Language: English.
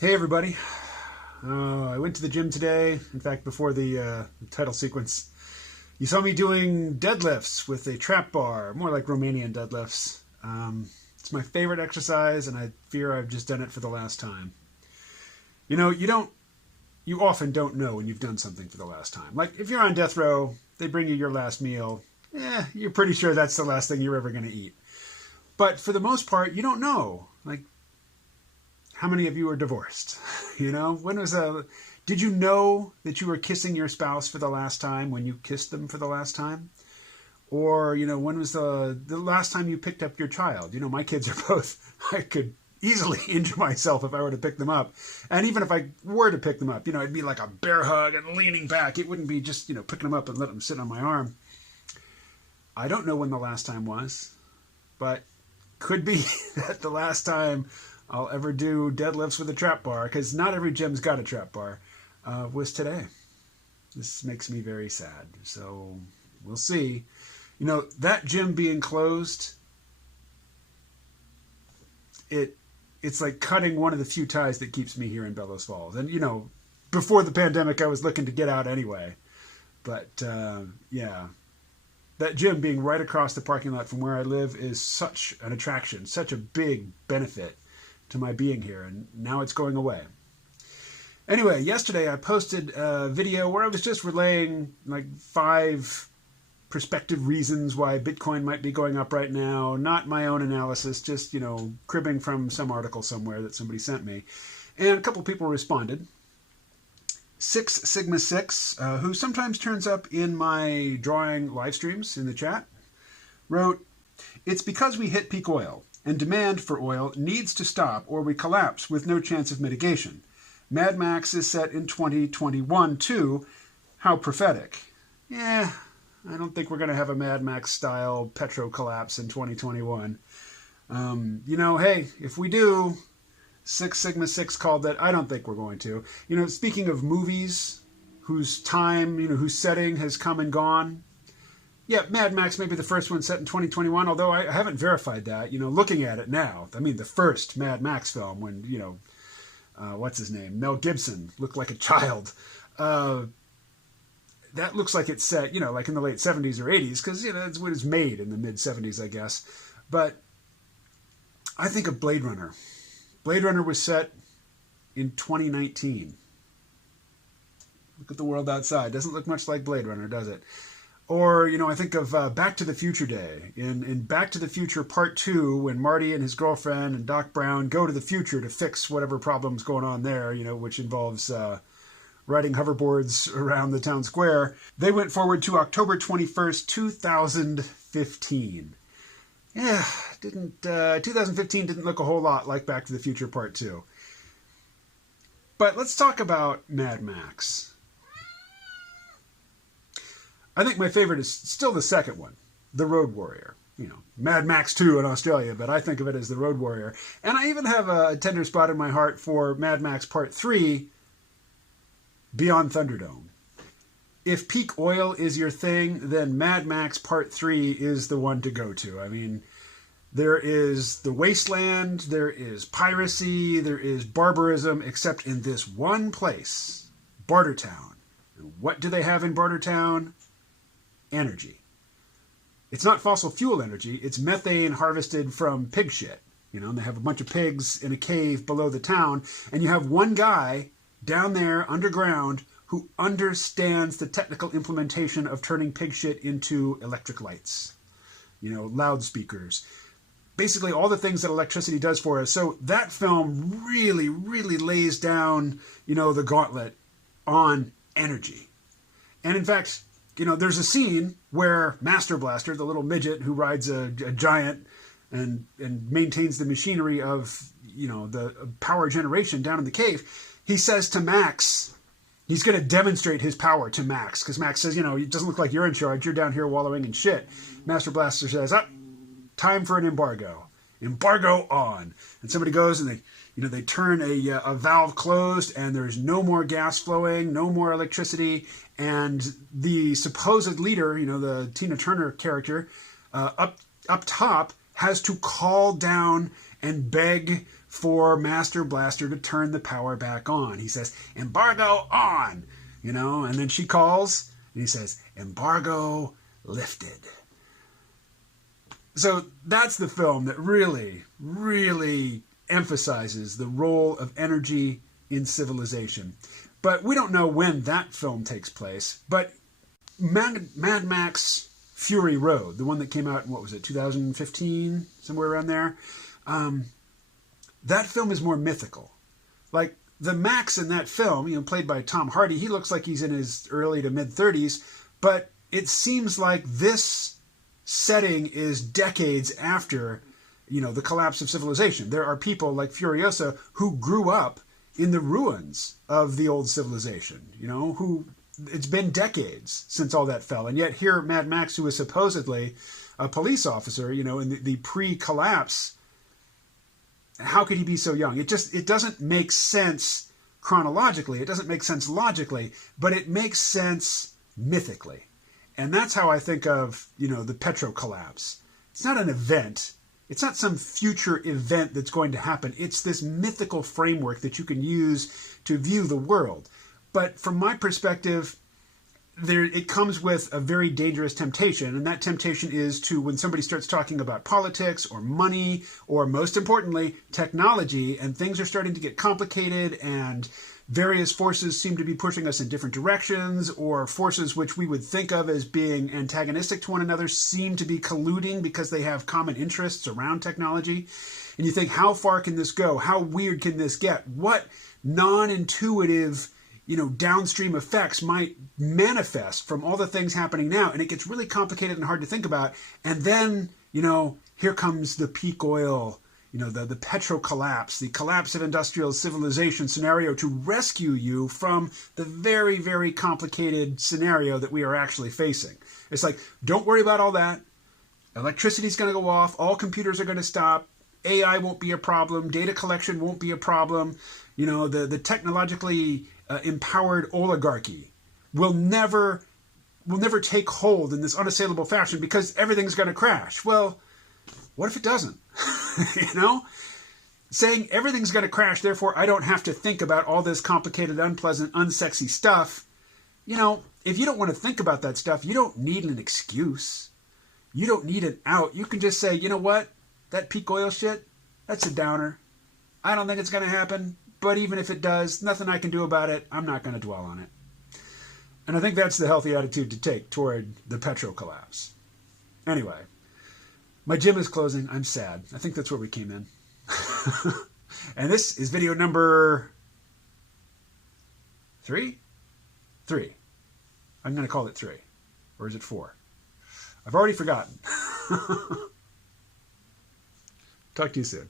Hey everybody. I went to the gym today. In fact, before the title sequence, you saw me doing deadlifts with a trap bar, more like Romanian deadlifts. It's my favorite exercise, and I fear I've just done it for the last time. You know, you often don't know when you've done something for the last time. Like if you're on death row, they bring you your last meal. You're pretty sure that's the last thing you're ever going to eat. But for the most part, you don't know. Like, how many of you are divorced? You know, did you know that you were kissing your spouse for the last time when you kissed them for the last time? Or, you know, when was the last time you picked up your child? You know, my kids are both, I could easily injure myself if I were to pick them up. And even if I were to pick them up, you know, it'd be like a bear hug and leaning back. It wouldn't be just, you know, picking them up and letting them sit on my arm. I don't know when the last time was, but could be that the last time I'll ever do deadlifts with a trap bar, because not every gym's got a trap bar, was today. This makes me very sad. So we'll see. You know, that gym being closed, it's like cutting one of the few ties that keeps me here in Bellows Falls. And, you know, before the pandemic, I was looking to get out anyway. But, yeah, that gym being right across the parking lot from where I live is such an attraction, such a big benefit to my being here, and now it's going away. Anyway, yesterday I posted a video where I was just relaying like 5 prospective reasons why Bitcoin might be going up right now. Not my own analysis, just, you know, cribbing from some article somewhere that somebody sent me. And a couple people responded. 6 Sigma 6, who sometimes turns up in my drawing live streams in the chat, wrote, "It's because we hit peak oil, and demand for oil needs to stop or we collapse with no chance of mitigation. Mad Max is set in 2021 too. How prophetic." Yeah, I don't think we're going to have a Mad Max style Petrocollapse in 2021. You know, hey, if we do, 6 Sigma 6 called that. I don't think we're going to. You know, speaking of movies whose time, you know, whose setting has come and gone, yeah, Mad Max may be the first one set in 2021, although I haven't verified that. You know, looking at it now, I mean, the first Mad Max film when, you know, what's his name? Mel Gibson looked like a child. That looks like it's set, you know, like in the late 70s or 80s, because, you know, that's when it's made in the mid-70s, I guess. But I think of Blade Runner. Blade Runner was set in 2019. Look at the world outside. Doesn't look much like Blade Runner, does it? Or, you know, I think of Back to the Future Day. In Back to the Future Part 2, when Marty and his girlfriend and Doc Brown go to the future to fix whatever problem's going on there, you know, which involves riding hoverboards around the town square, they went forward to October 21st, 2015. Yeah, 2015 didn't look a whole lot like Back to the Future Part 2. But let's talk about Mad Max. I think my favorite is still the second one, The Road Warrior. You know, Mad Max 2 in Australia, but I think of it as The Road Warrior. And I even have a tender spot in my heart for Mad Max Part 3, Beyond Thunderdome. If peak oil is your thing, then Mad Max Part 3 is the one to go to. I mean, there is the wasteland, there is piracy, there is barbarism, except in this one place, Bartertown. And what do they have in Bartertown? Energy. It's not fossil fuel energy, it's methane harvested from pig shit. You know, and they have a bunch of pigs in a cave below the town, and you have one guy down there underground who understands the technical implementation of turning pig shit into electric lights. You know, loudspeakers. Basically all the things that electricity does for us. So that film really, really lays down, you know, the gauntlet on energy. And in fact, you know, there's a scene where Master Blaster, the little midget who rides a giant and maintains the machinery of, you know, the power generation down in the cave, he says to Max, he's going to demonstrate his power to Max, because Max says, you know, it doesn't look like you're in charge, you're down here wallowing in shit. Master Blaster says, time for an embargo. Embargo on. And somebody goes and they turn a valve closed, and there's no more gas flowing, no more electricity, and the supposed leader, you know, the Tina Turner character, up top, has to call down and beg for Master Blaster to turn the power back on. He says, "Embargo on," and then she calls and he says, "Embargo lifted." So that's the film that really, really emphasizes the role of energy in civilization. But we don't know when that film takes place. But Mad Max Fury Road, the one that came out in, 2015? Somewhere around there. That film is more mythical. Like, the Max in that film, played by Tom Hardy, he looks like he's in his early to mid-30s, but it seems like this setting is decades after, the collapse of civilization. There are people like Furiosa who grew up in the ruins of the old civilization, who it's been decades since all that fell. And yet here Mad Max, who is supposedly a police officer, in the pre-collapse, how could he be so young? It doesn't make sense chronologically. It doesn't make sense logically, but it makes sense mythically. And that's how I think of, the Petrocollapse. It's not an event. It's not some future event that's going to happen. It's this mythical framework that you can use to view the world. But from my perspective, it comes with a very dangerous temptation, and that temptation is to, when somebody starts talking about politics or money, or most importantly, technology, and things are starting to get complicated, and various forces seem to be pushing us in different directions, or forces which we would think of as being antagonistic to one another seem to be colluding because they have common interests around technology. And you think, how far can this go? How weird can this get? What non-intuitive downstream effects might manifest from all the things happening now? And it gets really complicated and hard to think about. And then, here comes the peak oil, the petrocollapse, the collapse of industrial civilization scenario to rescue you from the very, very complicated scenario that we are actually facing. It's like, don't worry about all that. Electricity's going to go off. All computers are going to stop. AI won't be a problem. Data collection won't be a problem. The technologically empowered oligarchy will never take hold in this unassailable fashion because everything's going to crash. Well, what if it doesn't? Saying everything's going to crash, therefore I don't have to think about all this complicated, unpleasant, unsexy stuff. If you don't want to think about that stuff, you don't need an excuse. You don't need an out. You can just say, you know what? That peak oil shit, that's a downer. I don't think it's going to happen. But even if it does, nothing I can do about it. I'm not going to dwell on it. And I think that's the healthy attitude to take toward the Petrocollapse. Anyway, my gym is closing. I'm sad. I think that's where we came in. And this is video number 3? 3. I'm going to call it 3. Or is it 4? I've already forgotten. Talk to you soon.